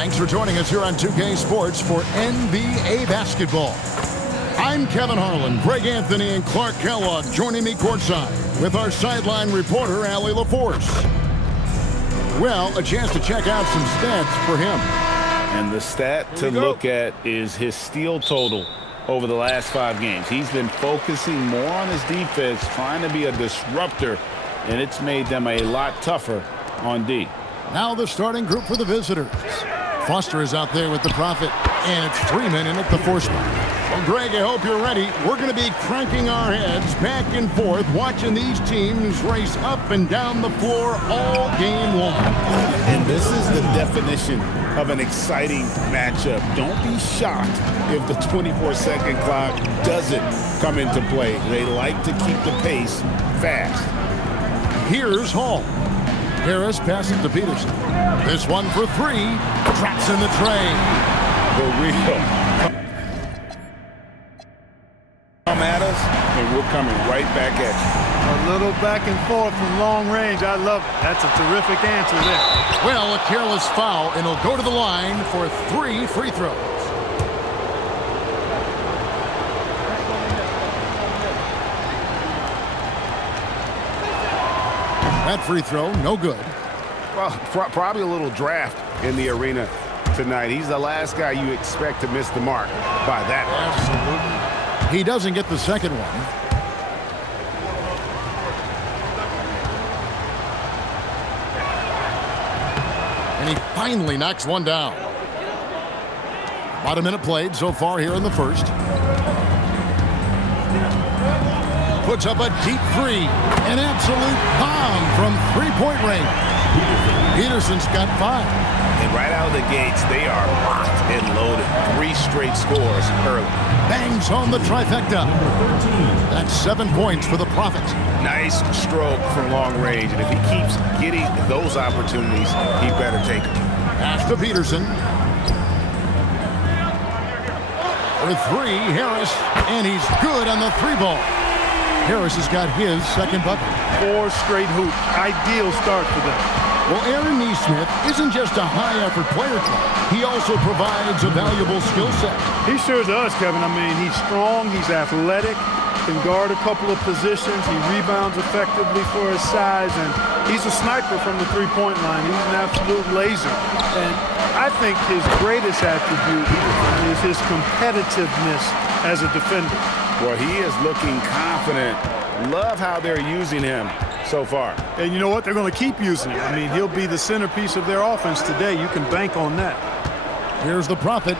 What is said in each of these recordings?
Thanks for joining us here on 2K Sports for NBA basketball. I'm Kevin Harlan, Greg Anthony, and Clark Kellogg joining me courtside with our sideline reporter, Allie LaForce. Well, a chance to check out some stats for him. And the stat to look at is his steal total over the last 5 games. He's been focusing more on his defense, trying to be a disruptor, and it's made them a lot tougher on D. Now the starting group for the visitors. Foster is out there with the Prophet, and it's Freeman in at the 4 spot. Well, Greg, I hope you're ready. We're going to be cranking our heads back and forth, watching these teams race up and down the floor all game long. And this is the definition of an exciting matchup. Don't be shocked if the 24-second clock doesn't come into play. They like to keep the pace fast. Here's Hall. Harris passes to Peterson. This one for 3. Traps in the tray. For real. Come at us, and we're coming right back at you. A little back and forth from long range. I love it. That's a terrific answer there. Well, a careless foul, and he'll go to the line for 3 free throws. That free throw, no good. Well, probably a little draft in the arena tonight. He's the last guy you expect to miss the mark by that much. Absolutely. He doesn't get the second one. And he finally knocks one down. About a minute played so far here in the first. Puts up a deep 3. An absolute bomb from 3-point range. Peterson's got 5. And right out of the gates, they are locked and loaded. 3 straight scores early. Bangs home the trifecta. That's 7 points for the Prophet. Nice stroke from long range. And if he keeps getting those opportunities, he better take them. Pass to Peterson. For 3, Harris. And he's good on the 3 ball. Harris has got his second bucket. 4 straight hoops. Ideal start for them. Well, Aaron Neesmith isn't just a high-effort player. He also provides a valuable skill set. He sure does, Kevin. I mean, he's strong, he's athletic, can guard a couple of positions, he rebounds effectively for his size, and he's a sniper from the 3-point line. He's an absolute laser. And I think his greatest attribute is his competitiveness as a defender. Well, he is looking confident. Love how they're using him so far. And you know what? They're going to keep using him. I mean, he'll be the centerpiece of their offense today. You can bank on that. Here's the Prophet.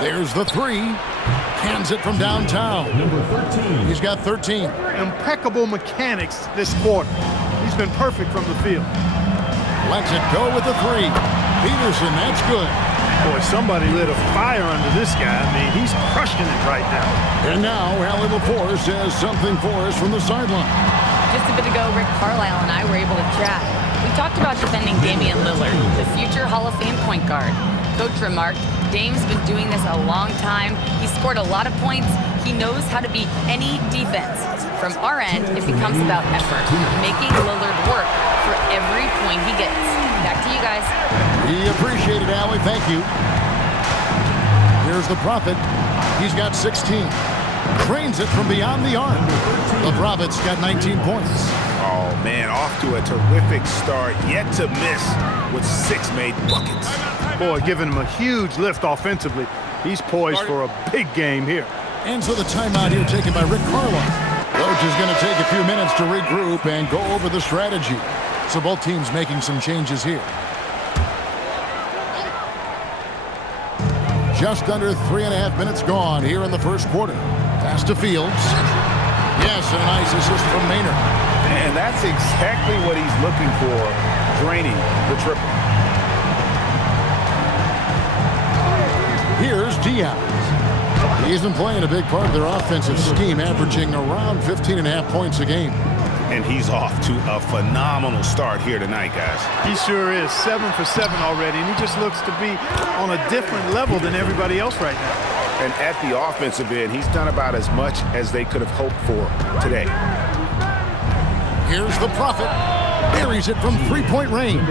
There's the 3. Cans it from downtown. Number 13. He's got 13. Impeccable mechanics this quarter. He's been perfect from the field. Lets it go with the 3. Peterson, that's good. Boy, somebody lit a fire under this guy. I mean, he's crushing it right now. And now, Allie LaForce has something for us from the sideline. Just a bit ago, Rick Carlisle and I were able to chat. We talked about defending Damian Lillard, the future Hall of Fame point guard. Coach remarked, Dame's been doing this a long time. He scored a lot of points. He knows how to beat any defense. From our end, it becomes about effort, making Lillard work for every point he gets. Back to you guys. We appreciate it, Allie. Thank you. Here's the Prophet. He's got 16. Trains it from beyond the arc. The Prophet's got 19 points. Oh, man, off to a terrific start. Yet to miss with 6 made buckets. Boy, giving him a huge lift offensively. He's poised for a big game here. And so the timeout here taken by Rick Carlisle. Coach is going to take a few minutes to regroup and go over the strategy. So both teams making some changes here. Just under 3.5 minutes gone here in the first quarter. Pass to Fields. Yes, and a nice assist from Maynard. And that's exactly what he's looking for, draining the triple. Here's Diaz. He's been playing a big part of their offensive scheme, averaging around 15.5 points a game. And he's off to a phenomenal start here tonight, guys. He sure is. 7 for 7 already, and he just looks to be on a different level than everybody else right now. And at the offensive end, he's done about as much as they could have hoped for today. Here's the Prophet. Buries it from three-point range.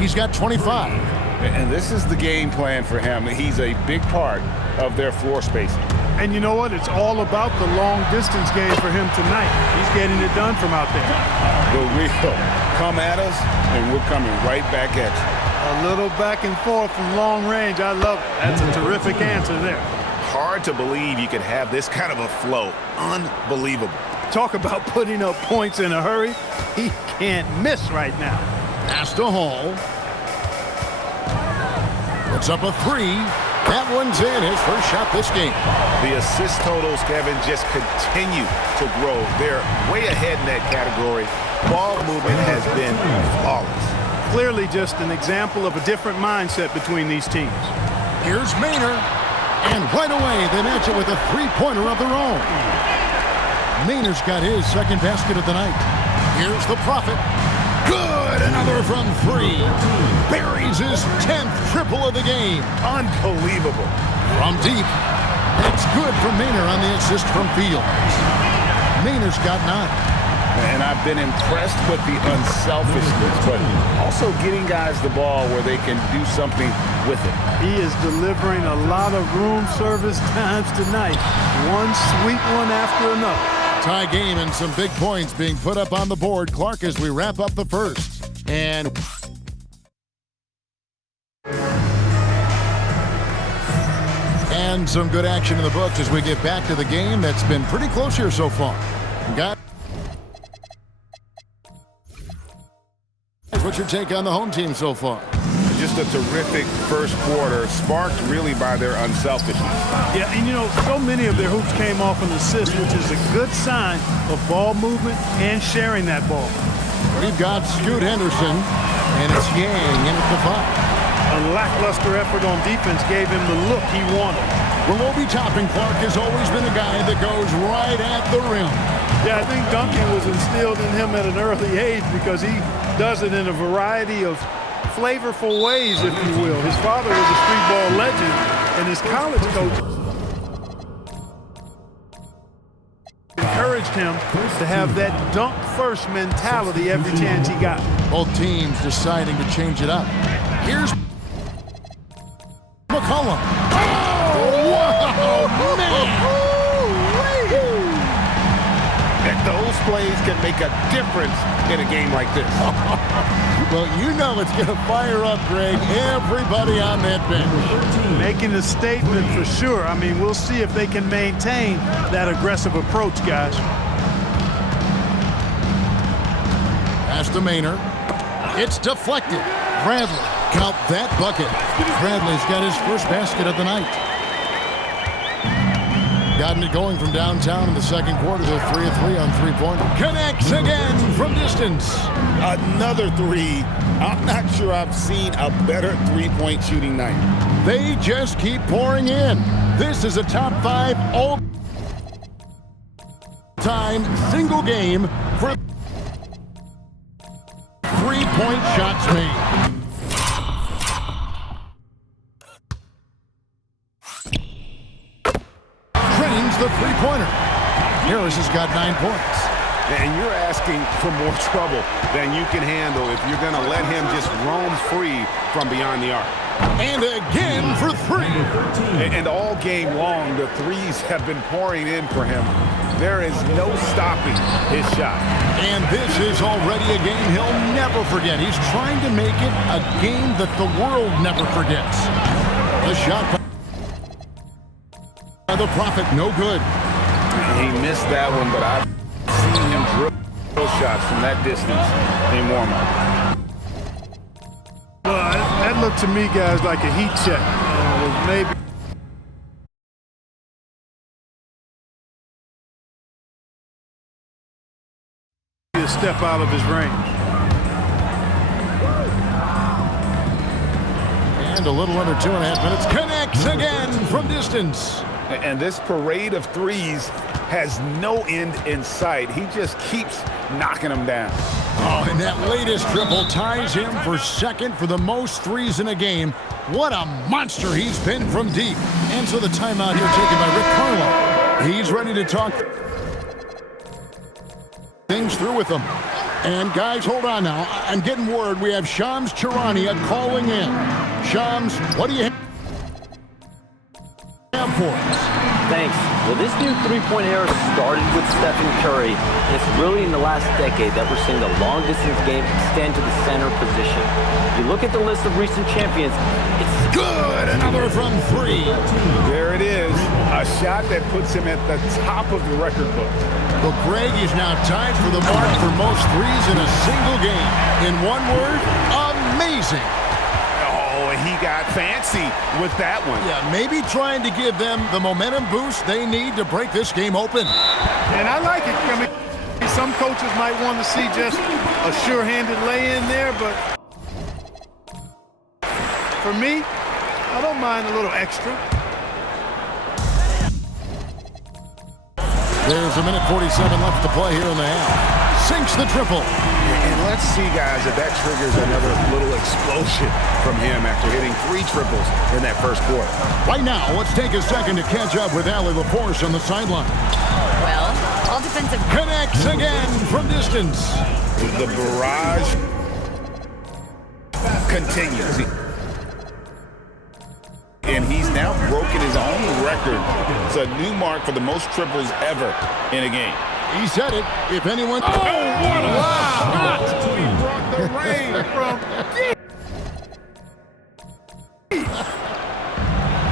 He's got 25. And this is the game plan for him. He's a big part of their floor spacing. And you know what? It's all about the long-distance game for him tonight. He's getting it done from out there. The real come at us, and we're coming right back at you. A little back and forth from long range. I love it. That's a terrific answer there. Hard to believe you could have this kind of a flow. Unbelievable. Talk about putting up points in a hurry. He can't miss right now. Pass to Hall. Puts up a three. That one's in, his first shot this game. The assist totals, Kevin, just continue to grow. They're way ahead in that category. Ball movement has been flawless. Clearly just an example of a different mindset between these teams. Here's Maynard. And right away, they match it with a three-pointer of their own. Maynard's got his second basket of the night. Here's the Prophet. Good, another from three. Buries his 10th triple of the game. Unbelievable. From deep. It's good from Maynard on the assist from Fields. Maynard's got 9. And I've been impressed with the unselfishness, but also getting guys the ball where they can do something with it. He is delivering a lot of room service times tonight. One sweet one after another. Tie game and some big points being put up on the board. Clark, as we wrap up the first. And some good action in the books as we get back to the game that's been pretty close here so far. What's your take on the home team so far? Just a terrific first quarter, sparked really by their unselfishness. Yeah, and you know, so many of their hoops came off an assist, which is a good sign of ball movement and sharing that ball. We've got Scoot Henderson, and it's Yang in at the 5. A lackluster effort on defense gave him the look he wanted. Willoughby Topping Clark has always been a guy that goes right at the rim. Yeah, I think dunking was instilled in him at an early age because he does it in a variety of flavorful ways, if you will. His father was a street ball legend, and his college coach encouraged him to have that dunk-first mentality every chance he got. Both teams deciding to change it up. Here's McCollum. Oh, wow, man! Those plays can make a difference in a game like this. Well, you know it's going to fire up, Greg, everybody on that bench. Making a statement for sure. I mean, we'll see if they can maintain that aggressive approach, guys. Pass to Maynard. It's deflected. Bradley, count that bucket. Bradley's got his first basket of the night. Gotten it going from downtown in the second quarter. They're 3 of 3 on three-point. Connects again from distance. Another three. I'm not sure I've seen a better three-point shooting night. They just keep pouring in. This is a top 5 all-time single game for three-point shots made. The three-pointer. Harris has got 9 points. And you're asking for more trouble than you can handle if you're going to let him just roam free from beyond the arc. And again for 3. And all game long, the threes have been pouring in for him. There is no stopping his shot. And this is already a game he'll never forget. He's trying to make it a game that the world never forgets. The shot by the Prophet, no good. He missed that one, but I've seen him drill shots from that distance in warm-up. Well, that looked to me, guys, like a heat check. Maybe a step out of his range. And a little under 2.5 minutes. Connects again from distance. And this parade of threes has no end in sight. He just keeps knocking them down. Oh, and that latest triple ties him for second for the most threes in a game. What a monster he's been from deep. And so the timeout here taken by Rick Carlisle. He's ready to talk things through with them. And guys, hold on now. I'm getting word we have Shams Charania calling in. Shams, what do you have for us? Thanks. Well, this new three-point era started with Stephen Curry, and it's really in the last decade that we're seeing the long-distance game extend to the center position. You look at the list of recent champions, it's good. Another from three. There it is. A shot that puts him at the top of the record book. Well, Greg is now tied for the mark for most threes in a single game. In one word, amazing. Oh, he got fancy with that one. Yeah, maybe trying to give them the momentum boost they need to break this game open. And I like it. I mean, some coaches might want to see just a sure-handed lay-in there, but for me, I don't mind a little extra. There's a minute 47 left to play here in the half. Sinks the triple. And let's see, guys, if that triggers another little explosion from him after hitting 3 triples in that first quarter. Right now, let's take a second to catch up with Allie LaForce on the sideline. Well, all defensive... Connects again from distance. The barrage continues. And he's now broken his own record. It's a new mark for the most triples ever in a game. He said it. If anyone... Oh, what a shot! He brought the rain from deep.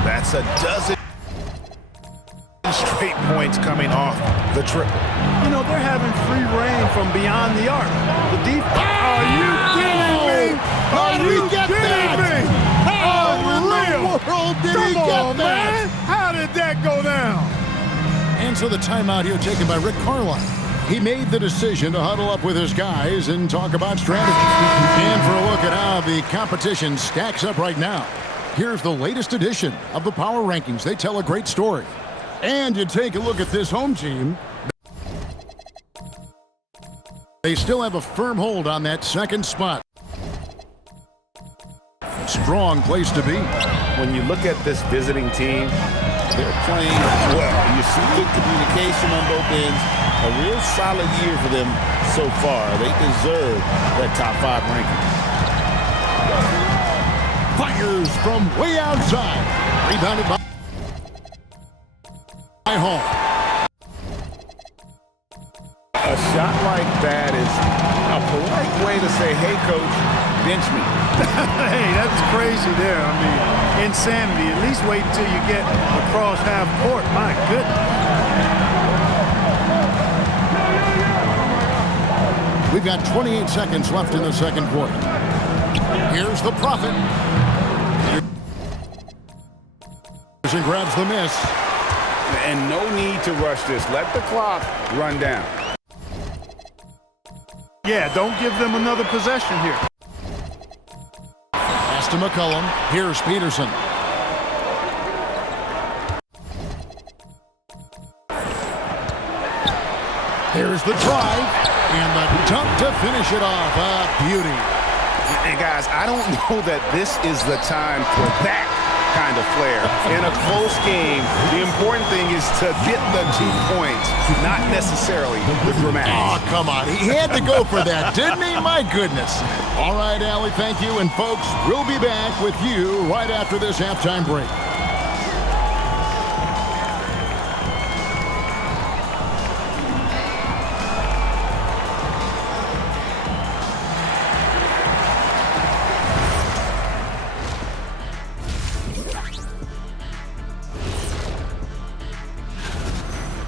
That's a dozen straight points coming off the triple. You know, they're having free reign from beyond the arc. The deep... Are you kidding me? How did he get that? How in the world did he get that? Man. How did that go down? And so the timeout here taken by Rick Carlisle. He made the decision to huddle up with his guys and talk about strategy. And for a look at how the competition stacks up right now, here's the latest edition of the Power Rankings. They tell a great story. And you take a look at this home team. They still have a firm hold on that second spot. Strong place to be. When you look at this visiting team, they're playing well. You see good communication on both ends. A real solid year for them so far. They deserve that top 5 ranking. Fires from way outside. Rebounded by Hall. A shot like that is a polite way to say, hey, coach, bench me. Hey, that's crazy there. I mean, insanity. At least wait until you get across half court. My goodness. We've got 28 seconds left in the second quarter. Here's the Prophet. And grabs the miss. And no need to rush this. Let the clock run down. Yeah, don't give them another possession here. Pass to McCollum. Here's Peterson. Here's the drive. And the dunk to finish it off. A beauty. And guys, I don't know that this is the time for that kind of flair. In a close game, the important thing is to get the 2 points, not necessarily the dramatics. Oh, come on. He had to go for that, didn't he? My goodness. All right, Allie, thank you. And folks, we'll be back with you right after this halftime break.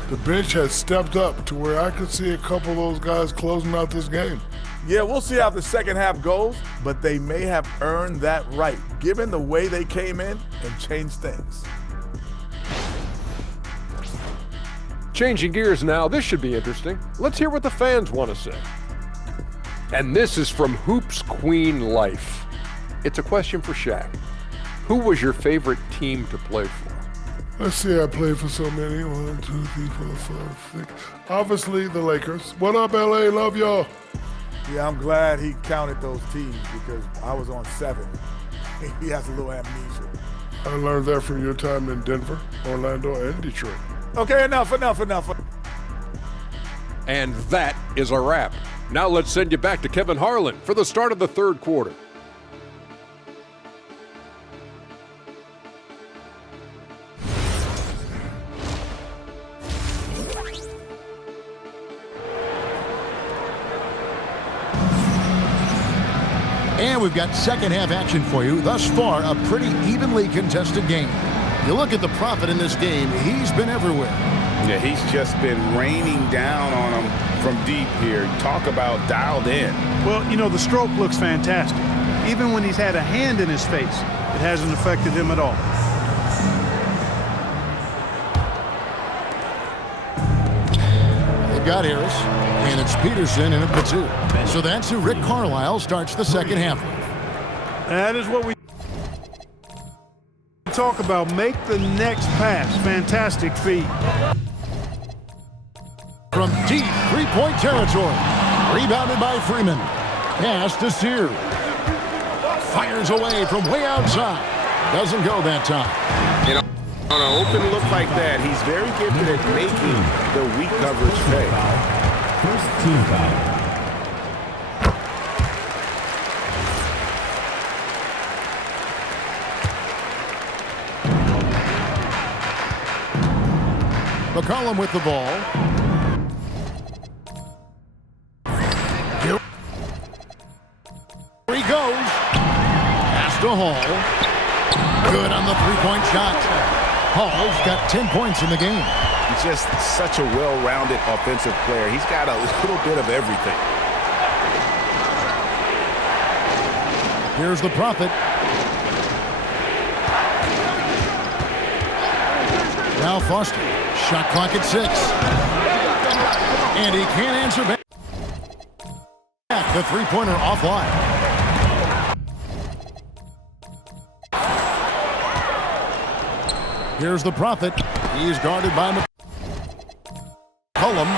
The bench has stepped up to where I could see a couple of those guys closing out this game. Yeah, we'll see how the second half goes, but they may have earned that right, given the way they came in and changed things. Changing gears now, this should be interesting. Let's hear what the fans want to say. And this is from Hoops Queen Life. It's a question for Shaq. Who was your favorite team to play for? Let's see, I played for so many. 1, 2, 3, 4, 5, 6. Obviously, the Lakers. What up, LA? Love y'all. Yeah, I'm glad he counted those teams because I was on 7. He has a little amnesia. I learned that from your time in Denver, Orlando, and Detroit. Okay, enough. And that is a wrap. Now let's send you back to Kevin Harlan for the start of the third quarter. And we've got second half action for you. Thus far, a pretty evenly contested game. You look at the Prophet in this game, he's been everywhere. Yeah, he's just been raining down on him from deep here. Talk about dialed in. Well, you know, the stroke looks fantastic. Even when he's had a hand in his face, it hasn't affected him at all. They've got Harris, and it's Peterson in at the 2. So that's who Rick Carlisle starts the second half with. That is what we talk about. Make the next pass. Fantastic feed. From deep three-point territory. Rebounded by Freeman. Pass to Sear. Fires away from way outside. Doesn't go that time. You know, on an open look like that, he's very gifted at making the weak coverage pay. First team foul. McCollum with the ball. Here he goes. Pass to Hall. Good on the three-point shot. Hall's got 10 points in the game. He's just such a well-rounded offensive player. He's got a little bit of everything. Here's the Prophet. Now Foster. Shot clock at 6. And he can't answer back. The three-pointer offline. Here's the Prophet. He's guarded by McCollum.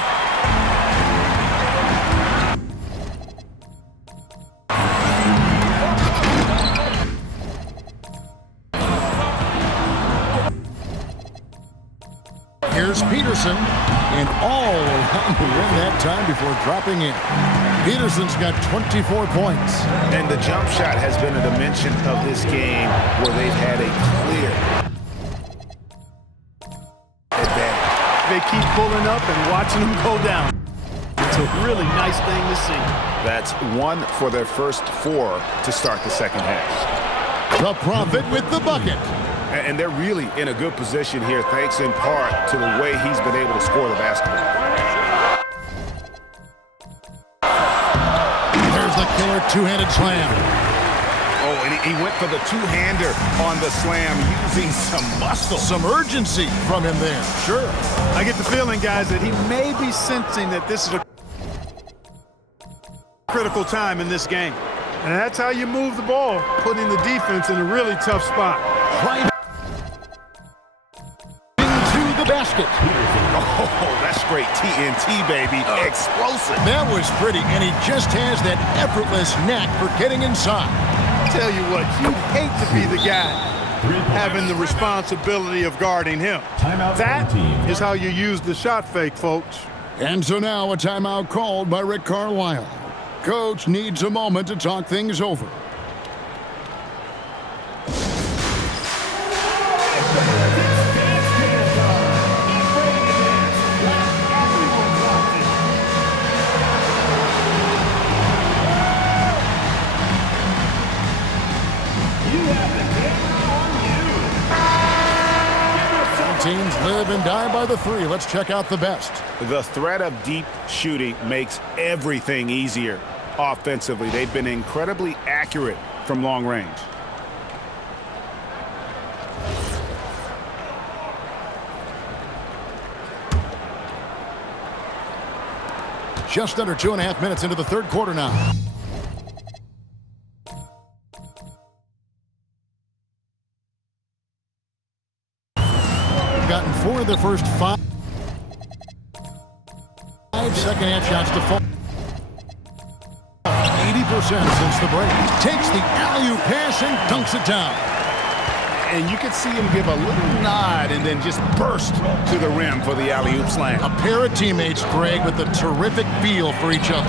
Here's Peterson, and all around the rim that time before dropping in. Peterson's got 24 points. And the jump shot has been a dimension of this game where they've had a clear advantage. They keep pulling up and watching them go down. It's a really nice thing to see. That's 1 for their first 4 to start the second half. The Prophet with the bucket. And they're really in a good position here, thanks in part to the way he's been able to score the basketball. There's the killer two-handed slam. Oh, and he went for the two-hander on the slam, using some muscle. Some urgency from him there. Sure. I get the feeling, guys, that he may be sensing that this is a critical time in this game. And that's how you move the ball, putting the defense in a really tough spot. Right into the basket. Oh, that's great TNT, baby. Explosive. That was pretty, and he just has that effortless knack for getting inside. Tell you what, you'd hate to be the guy having the responsibility of guarding him. That is how you use the shot fake, folks. And so now a timeout called by Rick Carlisle. Coach needs a moment to talk things over. Teams live and die by the 3. Let's check out the best. The threat of deep shooting makes everything easier offensively. They've been incredibly accurate from long range. Just under 2.5 minutes into the third quarter now. Gotten 4 of their first 5 second half shots to fall. 80% since the break. Takes the alley-oop pass and dunks it down. And you can see him give a little nod and then just burst to the rim for the alley-oop slam. A pair of teammates, Greg, with a terrific feel for each other.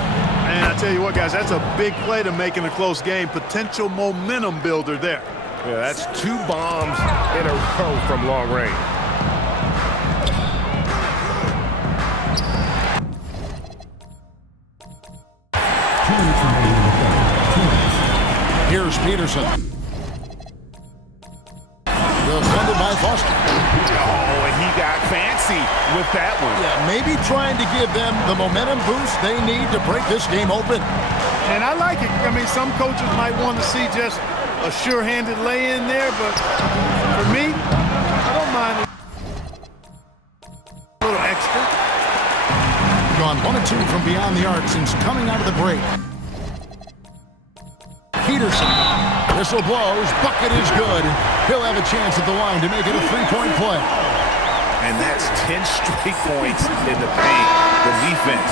Man, I tell you what, guys, that's a big play to make in a close game. Potential momentum builder there. Yeah, that's 2 bombs in a row from long range. Here's Peterson. Defended by Foster. Oh, and he got fancy with that one. Yeah, maybe trying to give them the momentum boost they need to break this game open. And I like it. I mean, some coaches might want to see just a sure-handed lay-in there, but for me, I don't mind a little extra. Gone 1 of 2 from beyond the arc since coming out of the break. Peterson. Whistle blows. Bucket is good. He'll have a chance at the line to make it a 3-point play. And that's 10 straight points in the paint. The defense,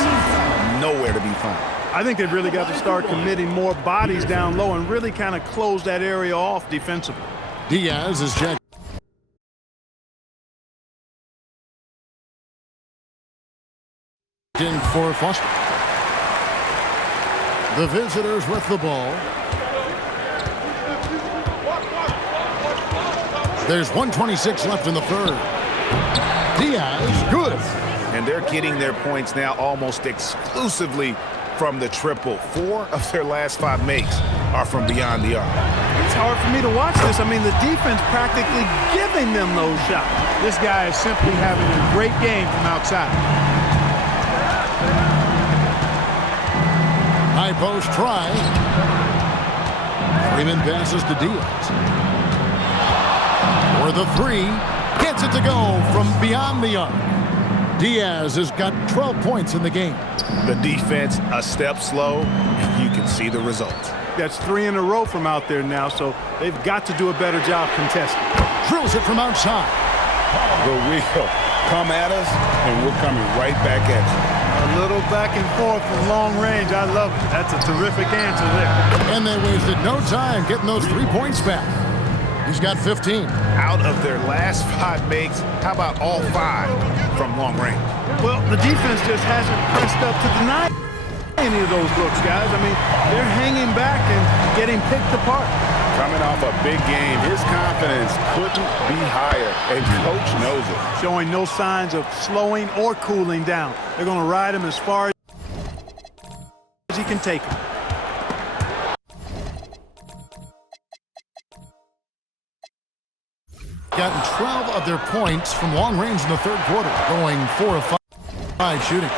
nowhere to be found. I think they've really got to start committing more bodies down low and really kind of close that area off defensively. Diaz is checked in for Foster. The visitors with the ball. There's 1:26 left in the third. Diaz, good. And they're getting their points now almost exclusively from the triple. 4 of their last 5 makes are from beyond the arc. It's hard for me to watch this. I mean, the defense practically giving them those shots. This guy is simply having a great game from outside. High post try. Freeman passes to Diaz. For the 3. Gets it to go from beyond the arc. Diaz has got 12 points in the game. The defense a step slow, and you can see the results. That's 3 in a row from out there now, so they've got to do a better job contesting. Drills it from outside. The wheel come at us, and we're coming right back at you. A little back and forth from long range. I love it. That's a terrific answer there. And they wasted no time getting those 3 points back. He's got 15. Out of their last 5 makes, how about all 5 from long range? Well, the defense just hasn't pressed up to deny any of those looks, guys. I mean, they're hanging back and getting picked apart. Coming off a big game, his confidence couldn't be higher, and coach knows it. Showing no signs of slowing or cooling down. They're going to ride him as far as he can take him. Gotten 12 of their points from long range in the third quarter, going 4 of 5 shooting.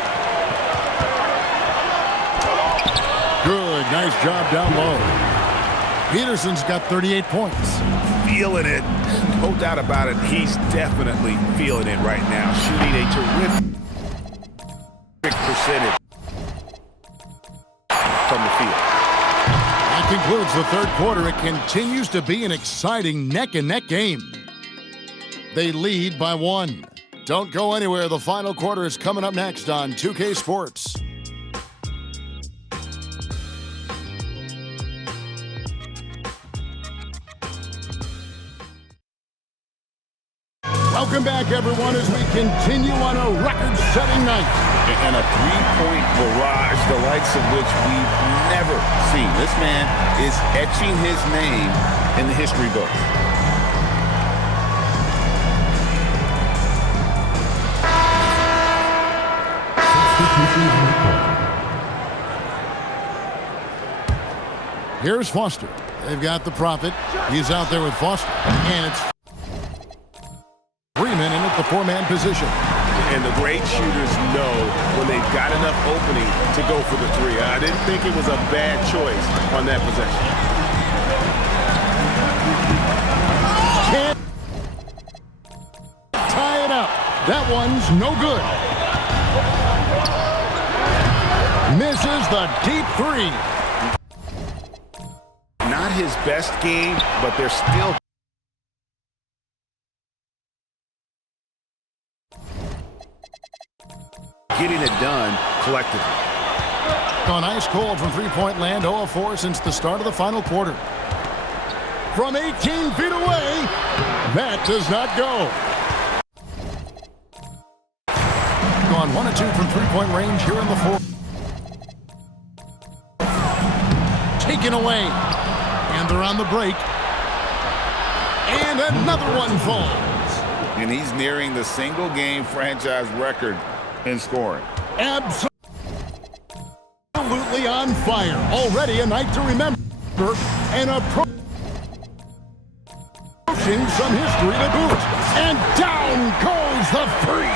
Good, nice job down low. Peterson's got 38 points. Feeling it. No doubt about it. He's definitely feeling it right now. Shooting a terrific percentage from the field. That concludes the third quarter. It continues to be an exciting neck-and-neck game. They lead by 1. Don't go anywhere. The final quarter is coming up next on 2K Sports. Welcome back, everyone, as we continue on a record-setting night. And a 3-point barrage, the likes of which we've never seen. This man is etching his name in the history books. Here's Foster. They've got the Prophet. He's out there with Foster. And it's Freeman in at the 4-man position. And the great shooters know when they've got enough opening to go for the 3. I didn't think it was a bad choice on that possession. Can't tie it up. That one's no good. Misses the deep 3. Not his best game, but they're still getting it done collectively. On ice cold from three-point land, 0 of 4 since the start of the final quarter. From 18 feet away, that does not go. Gone 1 of 2 from three-point range here in the fourth. taken away. And they're on the break. And another one falls. And he's nearing the single-game franchise record in scoring. Absolutely on fire. Already a night to remember. And approaching some history to boot. And down goes the three.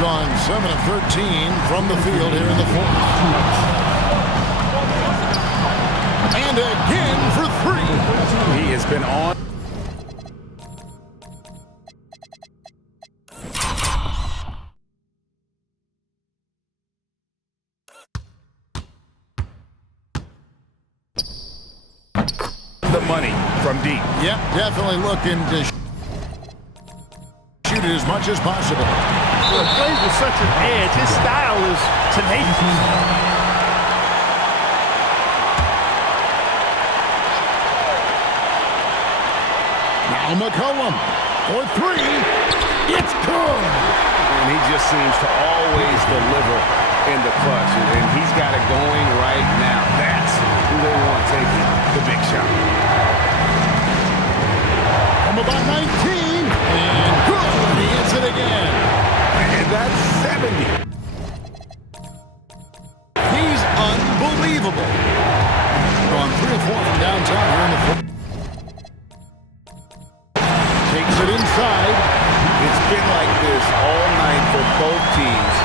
Gone 7 of 13 from the field here in the fourth. And again for three. He has been on. The money from deep. Yep, definitely looking to shoot it as much as possible. Well, he plays with such an edge. His style is tenacious. Now McCollum for three. It's good. And he just seems to always deliver in the clutch. And he's got it going right now. That's who they want taking the big shot. From about 19. And good. He hits it again. And that's 70. He's unbelievable. Gone 3 or 4 from downtown here in the fourth. Takes it inside. It's been like this all night for both teams.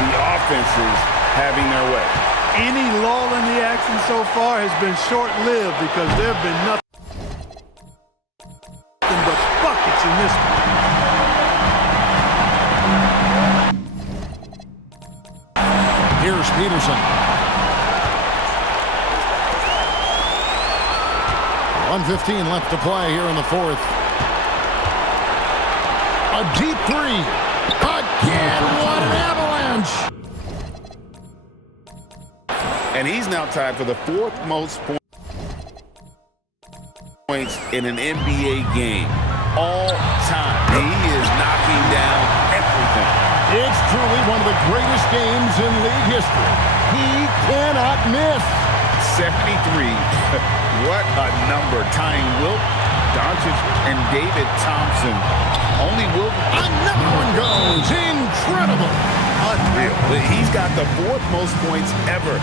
The offenses having their way. Any lull in the action so far has been short-lived because there have been nothing but buckets in this one. Here's Peterson. 1:15 left to play here in the fourth. A deep three. Again, what an avalanche. And he's now tied for the 4th most points in an NBA game all time. He is knocking down everything. It's truly one of the greatest games in league history. He cannot miss. 73. What a number. Tying Wilt, Doncic, and David Thompson. Only Wilt. Another one goes. Incredible. Unreal. He's got the 4th most points ever.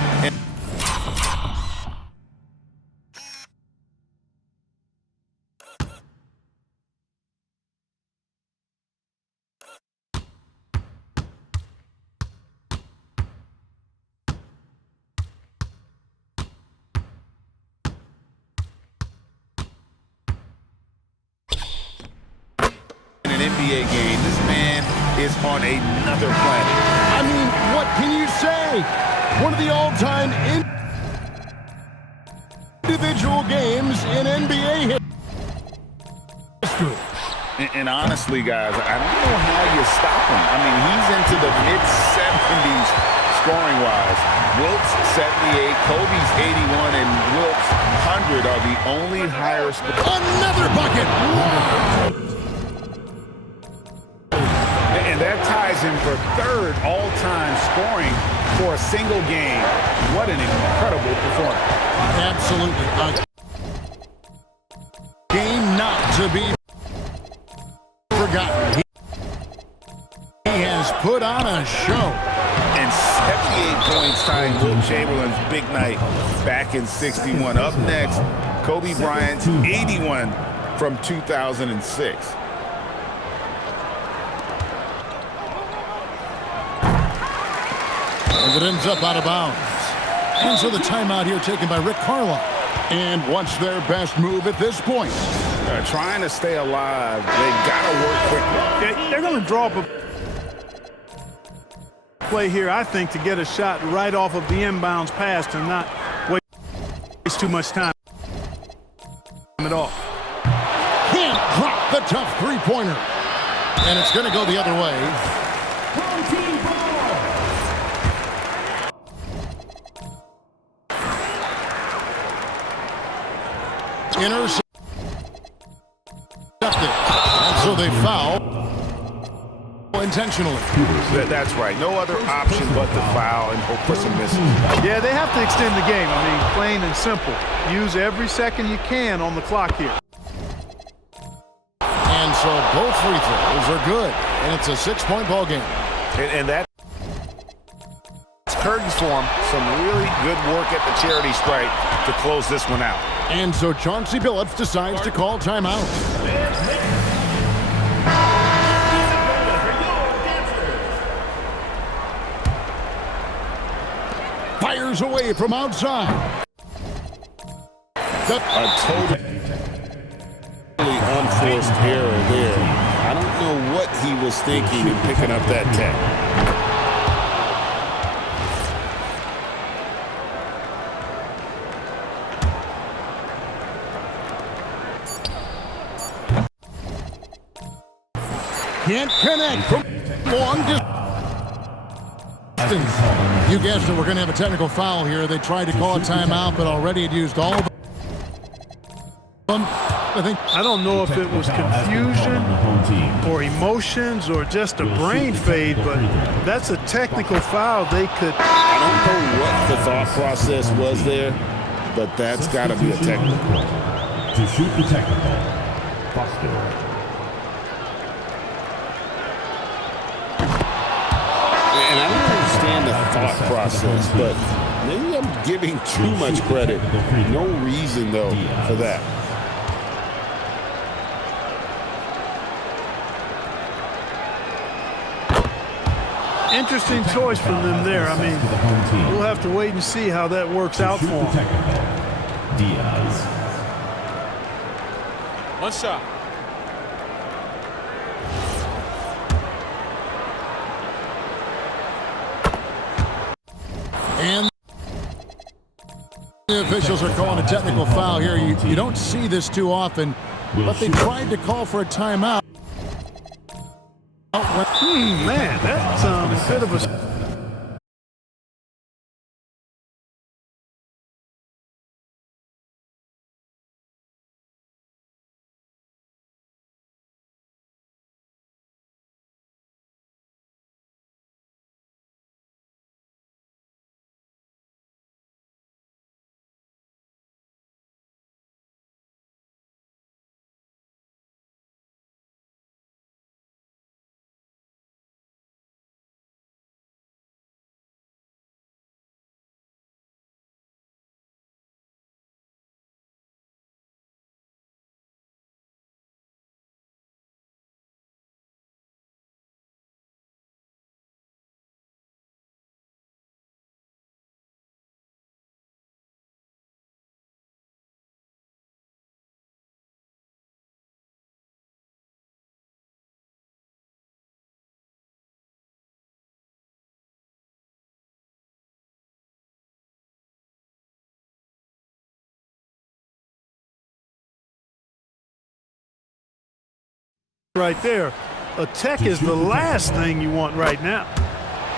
NBA game. This man is on another planet. I mean, what can you say? One of the all-time individual games in NBA history. And honestly, guys, I don't know how you stop him. I mean, he's into the mid-70s scoring-wise. Wilt's 78, Kobe's 81, and Wilt's 100 are the only higher. Another bucket. Wow. And that ties him for 3rd all-time scoring for a single game. What an incredible performance. Absolutely. A game not to be forgotten. He has put on a show. And 78 points tying Wilt Chamberlain's big night back in 61. Up next, Kobe Bryant's 81 from 2006. And it ends up out of bounds. And so the timeout here taken by Rick Carlisle. And what's their best move at this point? Trying to stay alive. They've got to work quickly. They're going to draw up a play here, I think, to get a shot right off of the inbounds pass and not waste too much time at all. Can't drop the tough three-pointer. And it's going to go the other way. Intercepted. And so they foul. intentionally. That's right. No other option but to foul and hope for some misses. Yeah, they have to extend the game. I mean, plain and simple. Use every second you can on the clock here. And so both free throws are good, and it's a 6-point ball game. And that's curtains for him. Some really good work at the charity stripe to close this one out. And so Chauncey Billups decides to call timeout. Fires away from outside. A totally unforced error there. I don't know what he was thinking in picking up that tech. Can't connect from long distance. You guessed it, we're going to have a technical foul here. They tried to call a timeout, but already had used all of them. I don't know if it was confusion or emotions or just a brain fade, but that's a technical foul. They could. I don't know what the thought process was there, but that's got to be a technical. To shoot the technical, Foster. And I don't understand the thought process, but maybe I'm giving too much credit. No reason, though, for that. Interesting choice from them there. I mean, we'll have to wait and see how that works out for them. Diaz. One shot. And the officials are calling a technical foul here. You don't see this too often, but they tried to call for a timeout. Man, that's a bit of a... Right there. A tech is the last thing you want right now.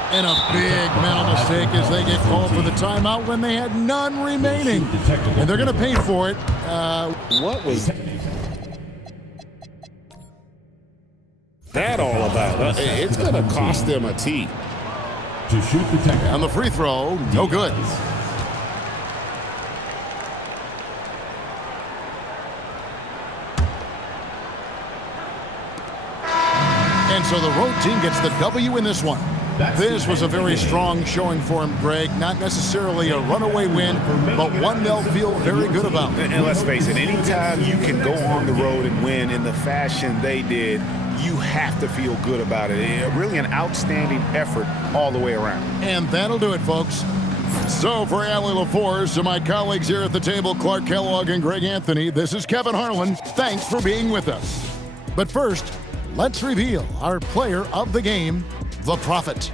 And a big mental mistake as they get called for the timeout when they had none remaining. And they're going to pay for it. What was that all about? It's going to cost them a tee. To shoot the technical. On the free throw, no good. And so the road team gets the W in this one. This was a very strong showing for him, Greg. Not necessarily a runaway win, but one they'll feel very good about. And let's face it, anytime you can go on the road and win in the fashion they did, you have to feel good about it. Really an outstanding effort all the way around. And that'll do it, folks. So for Allie LaForce, to my colleagues here at the table, Clark Kellogg and Greg Anthony, this is Kevin Harlan. Thanks for being with us. But first, let's reveal our player of the game, the Prophet.